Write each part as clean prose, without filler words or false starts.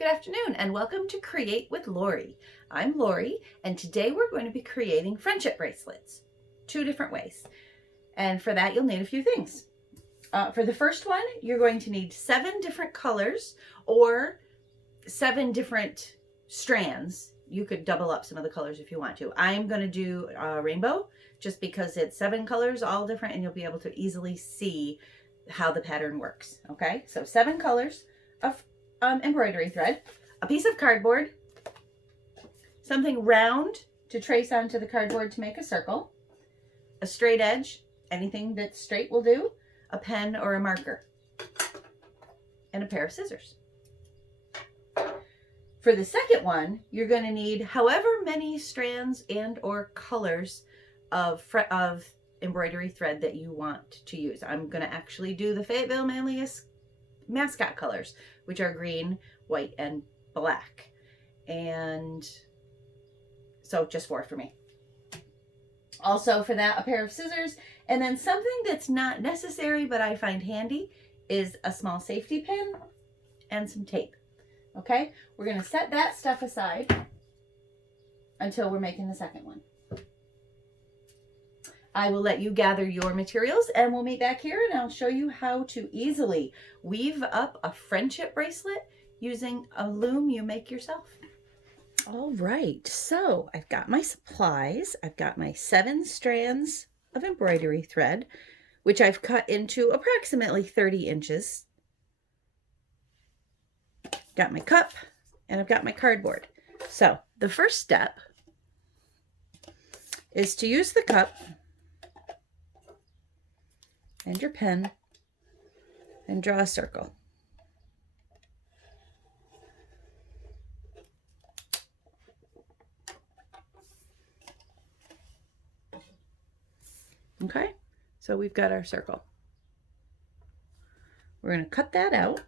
Good afternoon and welcome to Create with Lorie. I'm Lorie and today we're going to be creating friendship bracelets, 2 different ways. And for that you'll need a few things. For the first one, you're going to need 7 different colors or 7 different strands. You could double up some of the colors if you want to. I'm going to do a rainbow just because it's 7 colors, all different, and you'll be able to easily see how the pattern works. Okay, so 7 colors of embroidery thread, a piece of cardboard, something round to trace onto the cardboard to make a circle, a straight edge, anything that's straight will do, a pen or a marker, and a pair of scissors. For the second one, you're going to need however many strands and or colors of embroidery thread that you want to use. I'm going to actually do the Fayetteville Manlius mascot colors, which are green, white, and black. And so just 4 for me. Also for that, a pair of scissors, and then something that's not necessary but I find handy is a small safety pin and some tape. Okay, we're going to set that stuff aside until we're making the second one. I will let you gather your materials and we'll meet back here and I'll show you how to easily weave up a friendship bracelet using a loom you make yourself. All right, so I've got my supplies. I've got my 7 strands of embroidery thread, which I've cut into approximately 30 inches. Got my cup and I've got my cardboard. So the first step is to use the cup and your pen and draw a circle. Okay, so we've got our circle. We're going to cut that out.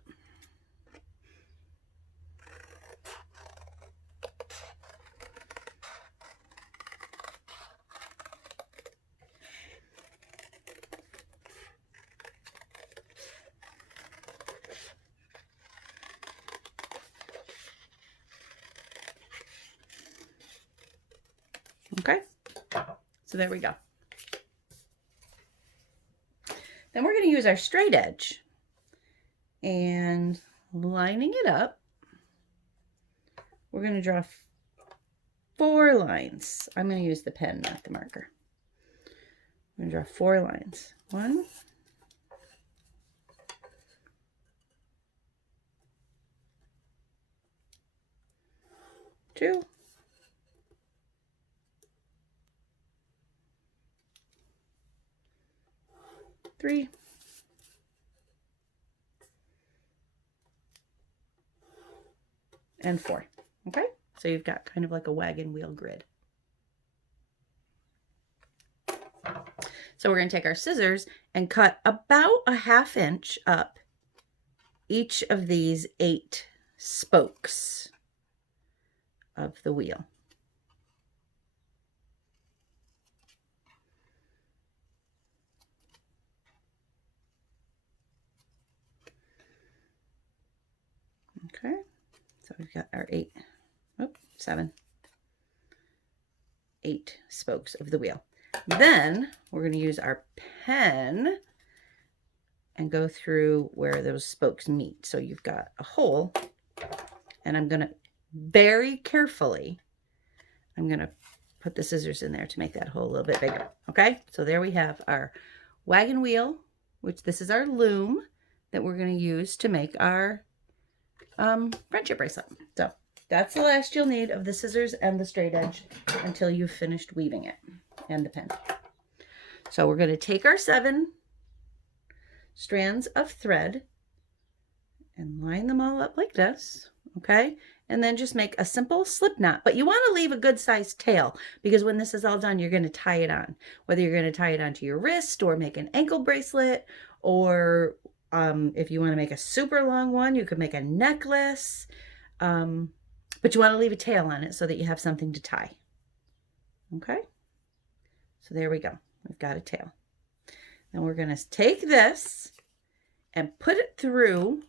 Okay, so there we go. Then we're going to use our straight edge and lining it up. We're going to draw 4 lines. I'm going to use the pen, not the marker. I'm going to draw 4 lines. 1, 2, 3, 4. Okay, so you've got kind of like a wagon wheel grid. So we're going to take our scissors and cut about a 1/2 inch up each of these 8 spokes of the wheel. Okay, so we've got our 8 spokes of the wheel. Then we're going to use our pen and go through where those spokes meet. So you've got a hole, and I'm going to very carefully, I'm going to put the scissors in there to make that hole a little bit bigger. Okay, so there we have our wagon wheel, which this is our loom that we're going to use to make our friendship bracelet. So that's the last you'll need of the scissors and the straight edge until you've finished weaving it, and the pen. So we're going to take our 7 strands of thread and line them all up like this, okay? And then just make a simple slip knot. But you want to leave a good sized tail because when this is all done, you're going to tie it on. Whether you're going to tie it onto your wrist or make an ankle bracelet, or if you want to make a super long one, you could make a necklace. But you want to leave a tail on it so that you have something to tie. Okay? So there we go. We've got a tail. Now we're going to take this and put it through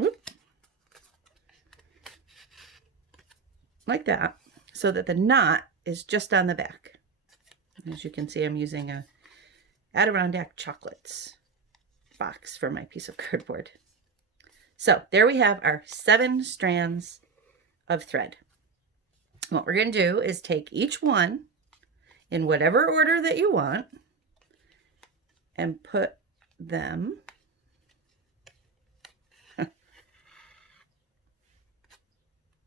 Whoop. Like that, so that the knot is just on the back. As you can see, I'm using a Adirondack Chocolates box for my piece of cardboard. So there we have our 7 strands of thread. What we're going to do is take each one in whatever order that you want and put them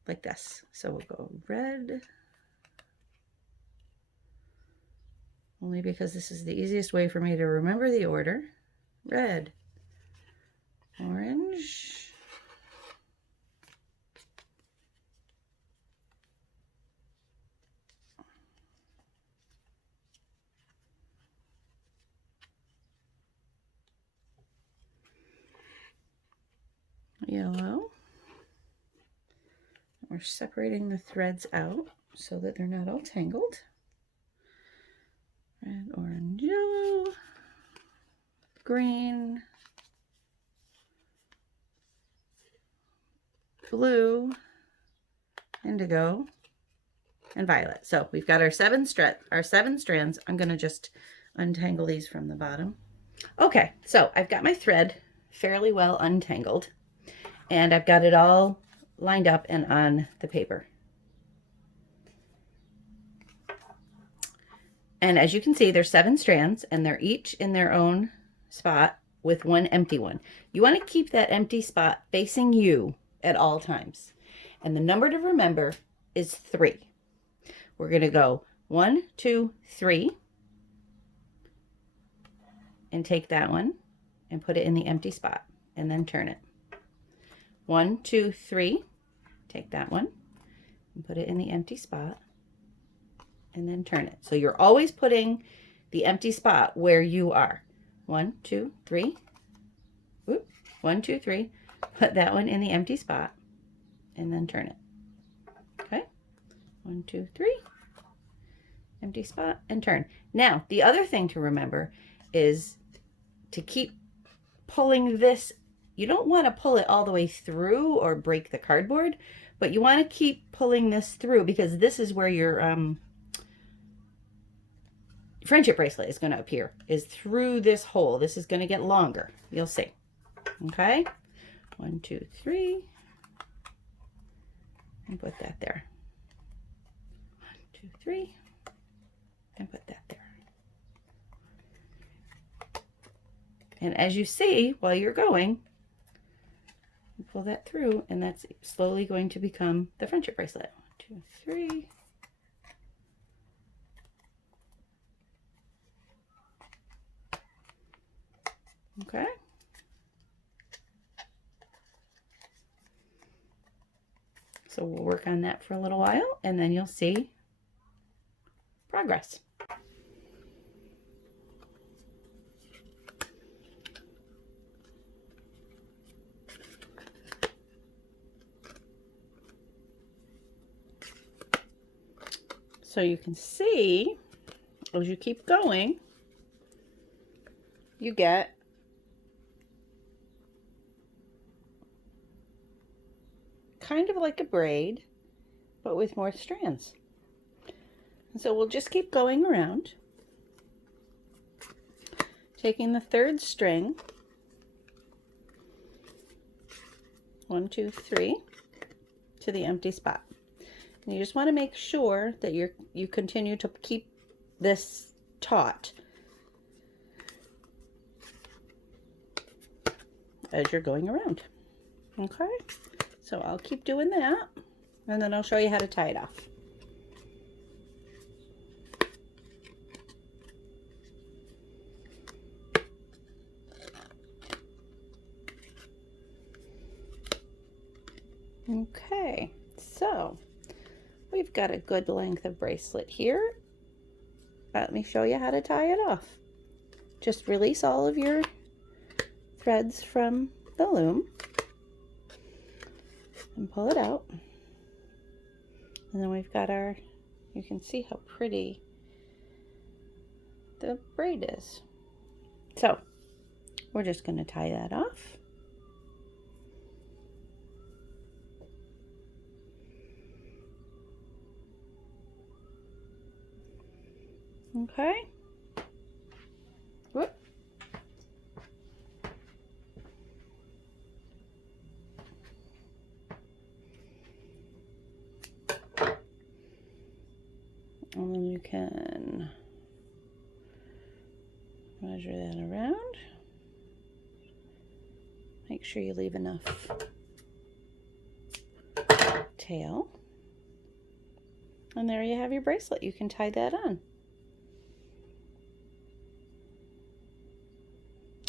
like this. So we'll go red, only because this is the easiest way for me to remember the order. Red, orange, yellow. We're separating the threads out so that they're not all tangled. Red, orange, yellow, green, blue, indigo, and violet. So we've got our 7 strands. I'm going to just untangle these from the bottom. Okay, so I've got my thread fairly well untangled, and I've got it all lined up and on the paper. And as you can see, there's 7 strands, and they're each in their own spot with one empty one. You want to keep that empty spot facing you at all times. And the number to remember is 3. We're going to go 1, 2, 3, and take that one and put it in the empty spot, and then turn it. 1, 2, 3, take that one and put it in the empty spot, and then turn it. So you're always putting the empty spot where you are. 1, 2, 3. Whoop. 1, 2, 3. Put that one in the empty spot, and then turn it. Okay. 1, 2, 3. Empty spot and turn. Now, the other thing to remember is to keep pulling this. You don't want to pull it all the way through or break the cardboard, but you want to keep pulling this through, because this is where your friendship bracelet is going to appear, is through this hole. This is going to get longer. You'll see. Okay. 1, 2, 3. And put that there. 1, 2, 3. And put that there. And as you see, while you're going, you pull that through, and that's slowly going to become the friendship bracelet. 1, 2, 3. Okay. So we'll work on that for a little while, and then you'll see progress. So you can see, as you keep going, you get kind of like a braid, but with more strands. And so we'll just keep going around, taking the 3rd string, 1, 2, 3, to the empty spot. And you just want to make sure that you continue to keep this taut as you're going around. Okay, so I'll keep doing that, and then I'll show you how to tie it off. Okay, so we've got a good length of bracelet here. Let me show you how to tie it off. Just release all of your threads from the loom and pull it out. And then we've got our, you can see how pretty the braid is. So we're just going to tie that off. Okay. Whoop. And then you can measure that around. Make sure you leave enough tail. And there you have your bracelet. You can tie that on.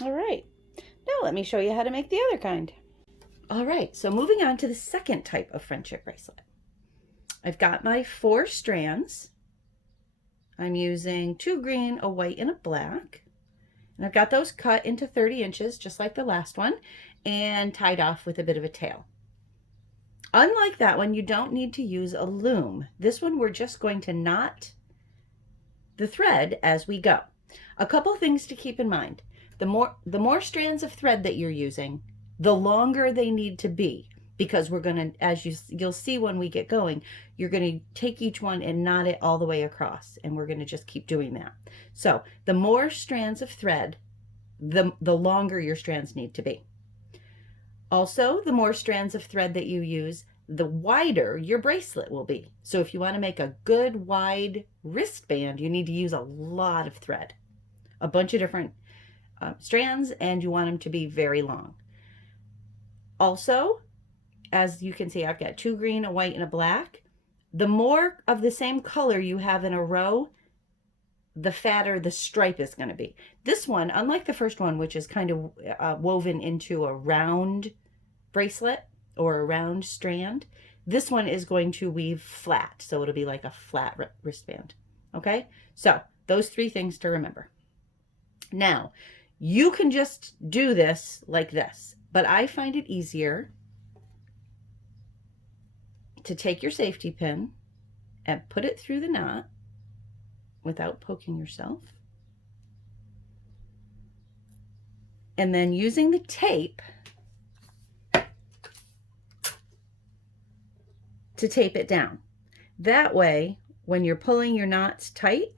All right. Now let me show you how to make the other kind. All right, so moving on to the second type of friendship bracelet. I've got my 4 strands. I'm using 2 green, a white, and a black. And I've got those cut into 30 inches, just like the last one, and tied off with a bit of a tail. Unlike that one, you don't need to use a loom. This one, we're just going to knot the thread as we go. A couple things to keep in mind. The more strands of thread that you're using, the longer they need to be, because we're going to, as you'll see when we get going, you're going to take each one and knot it all the way across, and we're going to just keep doing that. So the more strands of thread, the longer your strands need to be. Also, the more strands of thread that you use, the wider your bracelet will be. So if you want to make a good wide wristband, you need to use a lot of thread, a bunch of different strands, and you want them to be very long. Also, as you can see, I've got 2 green, a white, and a black. The more of the same color you have in a row, the fatter the stripe is going to be. This one, unlike the first one, which is kind of woven into a round bracelet or a round strand, this one is going to weave flat. So it'll be like a flat wristband. Okay, so those 3 things to remember. Now, you can just do this like this, but I find it easier to take your safety pin and put it through the knot without poking yourself. And then using the tape to tape it down. That way, when you're pulling your knots tight,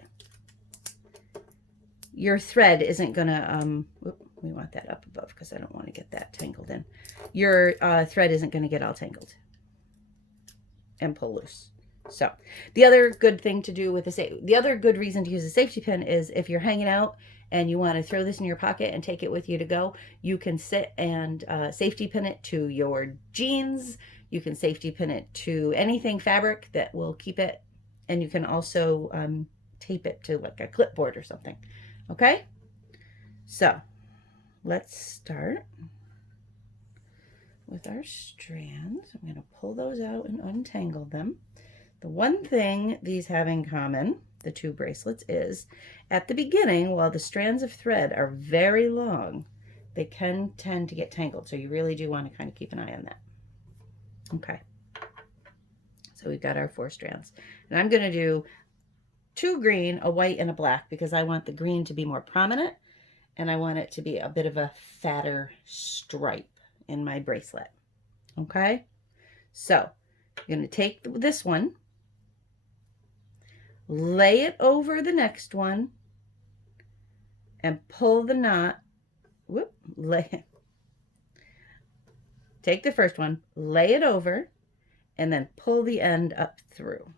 your thread isn't gonna, we want that up above because I don't want to get that tangled in. Your thread isn't gonna get all tangled and pull loose. So the other good thing to do with the other good reason to use a safety pin is if you're hanging out and you want to throw this in your pocket and take it with you to go, you can sit and safety pin it to your jeans. You can safety pin it to anything fabric that will keep it. And you can also tape it to like a clipboard or something. Okay, so let's start with our strands. I'm going to pull those out and untangle them. The one thing these have in common, the 2 bracelets, is at the beginning, while the strands of thread are very long, they can tend to get tangled. So you really do want to kind of keep an eye on that. Okay, so we've got our 4 strands. And I'm going to do 2 green, a white, and a black because I want the green to be more prominent and I want it to be a bit of a fatter stripe in my bracelet. Okay, so you're going to take this one, lay it over the next one, and pull the knot. Whoop, take the first one, lay it over, and then pull the end up through.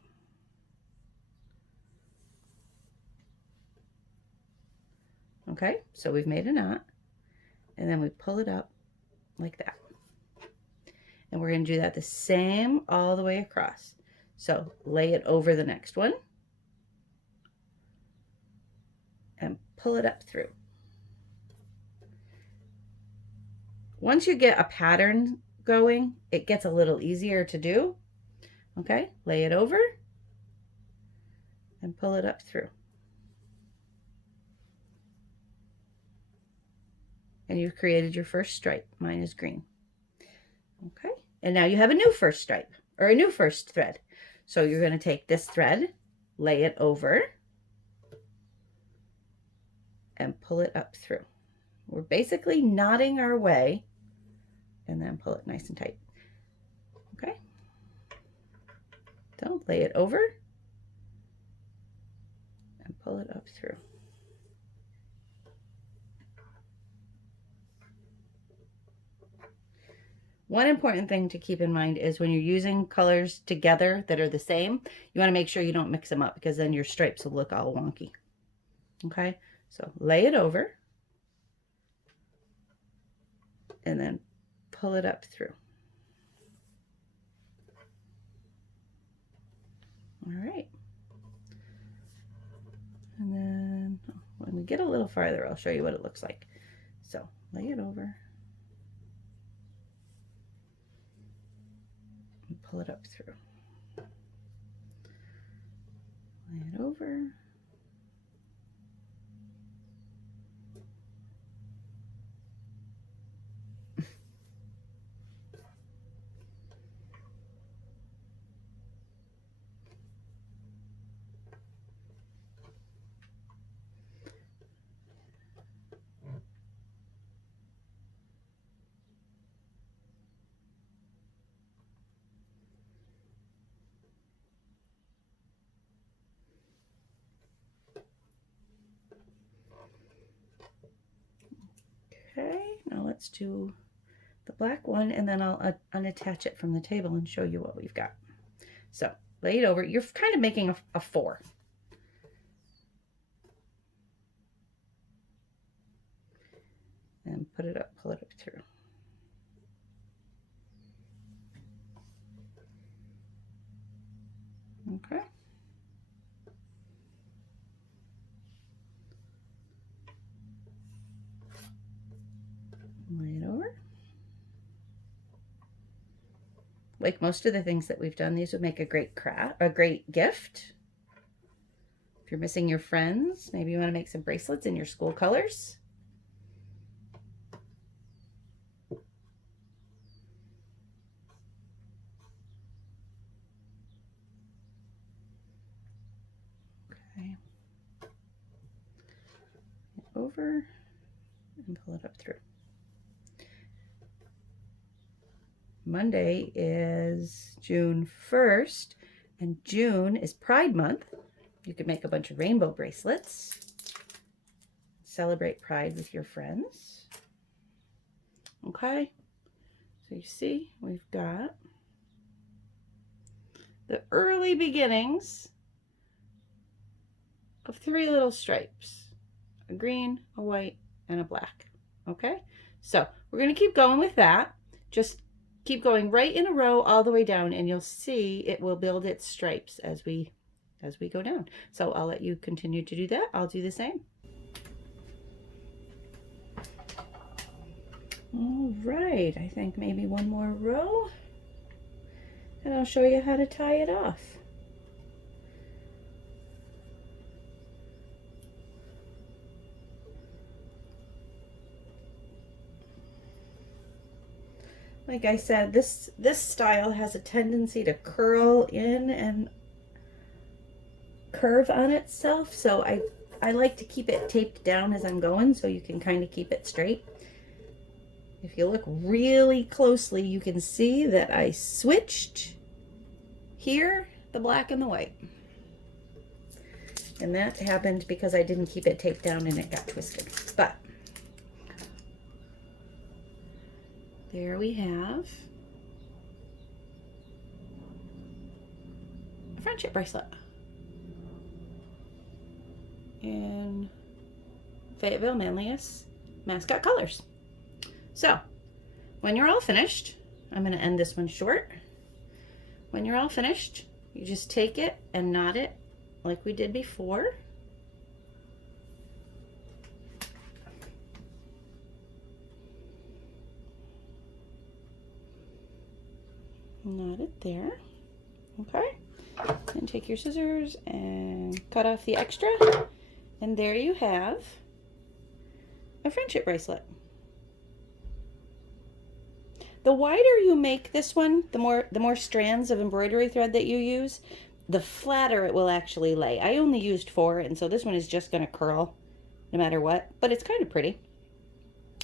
Okay, so we've made a knot, and then we pull it up like that. And we're going to do that the same all the way across. So lay it over the next one and pull it up through. Once you get a pattern going, it gets a little easier to do. Okay, lay it over and pull it up through. And you've created your first stripe. Mine is green. Okay, and now you have a new first stripe, or a new first thread. So you're going to take this thread, lay it over, and pull it up through. We're basically knotting our way, and then pull it nice and tight. Okay, so lay it over, and pull it up through. One important thing to keep in mind is when you're using colors together that are the same, you want to make sure you don't mix them up because then your stripes will look all wonky. Okay, so lay it over and then pull it up through. All right. And then when we get a little farther, I'll show you what it looks like. So lay it over. And pull it up through. Lay it over. Okay, now let's do the black one and then I'll unattach it from the table and show you what we've got. So lay it over. You're kind of making a 4. And put it up, pull it up through. Okay. Lay it over. Like most of the things that we've done, these would make a great gift. If you're missing your friends, maybe you want to make some bracelets in your school colors. Okay. Over and pull it up through. Monday is June 1st, and June is Pride Month. You could make a bunch of rainbow bracelets. Celebrate Pride with your friends. Okay, so you see we've got the early beginnings of 3 little stripes. A green, a white, and a black. Okay, so we're going to keep going with that. Just keep going right in a row all the way down and you'll see it will build its stripes as we go down. So I'll let you continue to do that. I'll do the same. All right, I think maybe one more row and I'll show you how to tie it off. Like I said, this style has a tendency to curl in and curve on itself, so I like to keep it taped down as I'm going so you can kind of keep it straight. If you look really closely, you can see that I switched here, the black and the white. And that happened because I didn't keep it taped down and it got twisted. But there we have a friendship bracelet in Fayetteville Manlius mascot colors. So when you're all finished, I'm going to end this one short. When you're all finished, you just take it and knot it like we did before. Knot it there. Okay, and take your scissors and cut off the extra, and there you have a friendship bracelet. The wider you make this one, the more strands of embroidery thread that you use, the flatter it will actually lay. I only used 4, and so this one is just going to curl no matter what, but it's kind of pretty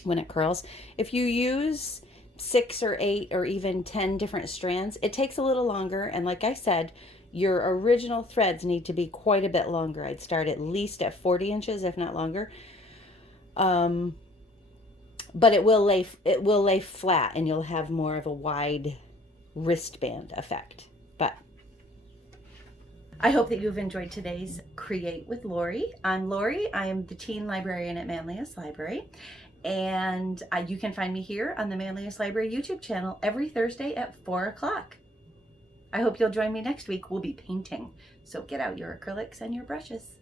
when it curls. If you use 6 or 8 or even 10 different strands, it takes a little longer, and like I said, your original threads need to be quite a bit longer. I'd start at least at 40 inches, if not longer. But it will lay flat, and you'll have more of a wide wristband effect. But I hope that you've enjoyed today's Create with Lorie. I'm Lorie. I am the teen librarian at Manlius Library. And you can find me here on the Manlius Library YouTube channel every Thursday at 4 o'clock. I hope you'll join me next week. We'll be painting. So get out your acrylics and your brushes.